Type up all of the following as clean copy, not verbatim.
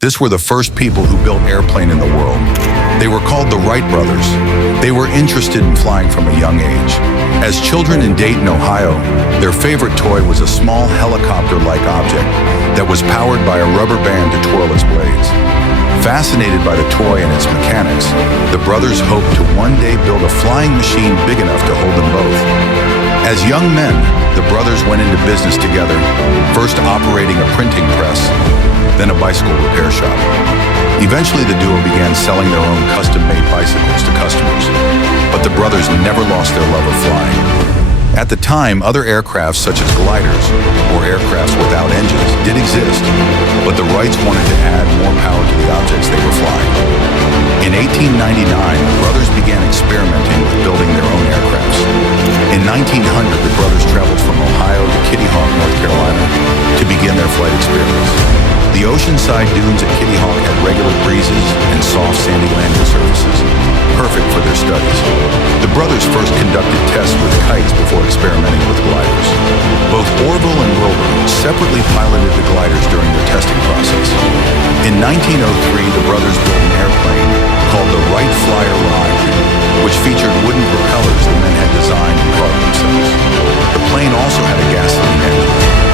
This were the first people who built airplane in the world. They were called the Wright brothers. They were interested in flying from a young age. As children in Dayton, Ohio, their favorite toy was a small helicopter-like object that was powered by a rubber band to twirl its blades. Fascinated by the toy and its mechanics, the brothers hoped to one day build a flying machine big enough to hold them both. As young men, the brothers went into business together, first operating a printing press, then a bicycle repair shop. Eventually, the duo began selling their own custom-made bicycles to customers, but the brothers never lost their love of flying. At the time, other aircrafts such as gliders, or aircrafts without engines, did exist, but the Wrights wanted to add more power to the objects they were flying. In 1899, the brothers began experimenting with building their own aircrafts. In 1900, the brothers traveled from Ohio to Kitty Hawk, North Carolina, to begin their flight experience. The oceanside dunes at Kitty Hawk had regular breezes and soft sandy landing surfaces, perfect for their studies. The brothers first conducted tests with kites before experimenting with gliders. Both Orville and Wilbur separately piloted the gliders during their testing process. In 1903, the brothers built an airplane called the Wright Flyer Ride, which featured wooden propellers the men had designed and carved themselves. The plane also had a gasoline engine.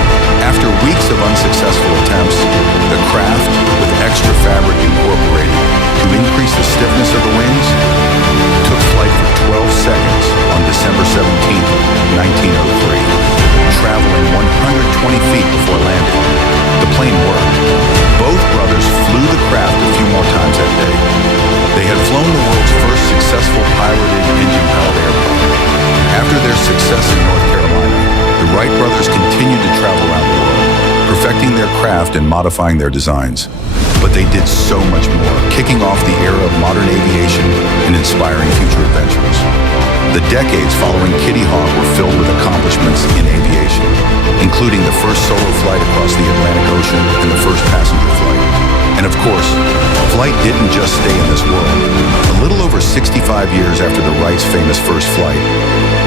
After weeks of unsuccessful attempts, the craft, with extra fabric incorporated to increase the stiffness of the wings, took flight for 12 seconds on December 17, 1903, traveling 120 feet before landing. The plane worked. Both brothers flew the craft a few more times that day. They had flown the world's first successful piloted engine-powered airplane. After their success in North Carolina, the Wright brothers continued to travel around the world, perfecting their craft and modifying their designs. But they did so much more, kicking off the era of modern aviation and inspiring future adventures. The decades following Kitty Hawk were filled with accomplishments in aviation, including the first solo flight across the Atlantic Ocean and the first passenger flight. And of course, flight didn't just stay in this world. A little over 65 years after the Wrights' famous first flight,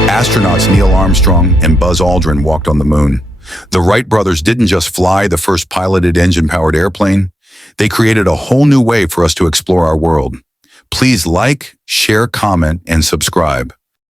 astronauts Neil Armstrong and Buzz Aldrin walked on the moon. The Wright brothers didn't just fly the first piloted engine-powered airplane. They created a whole new way for us to explore our world. Please like, share, comment, and subscribe.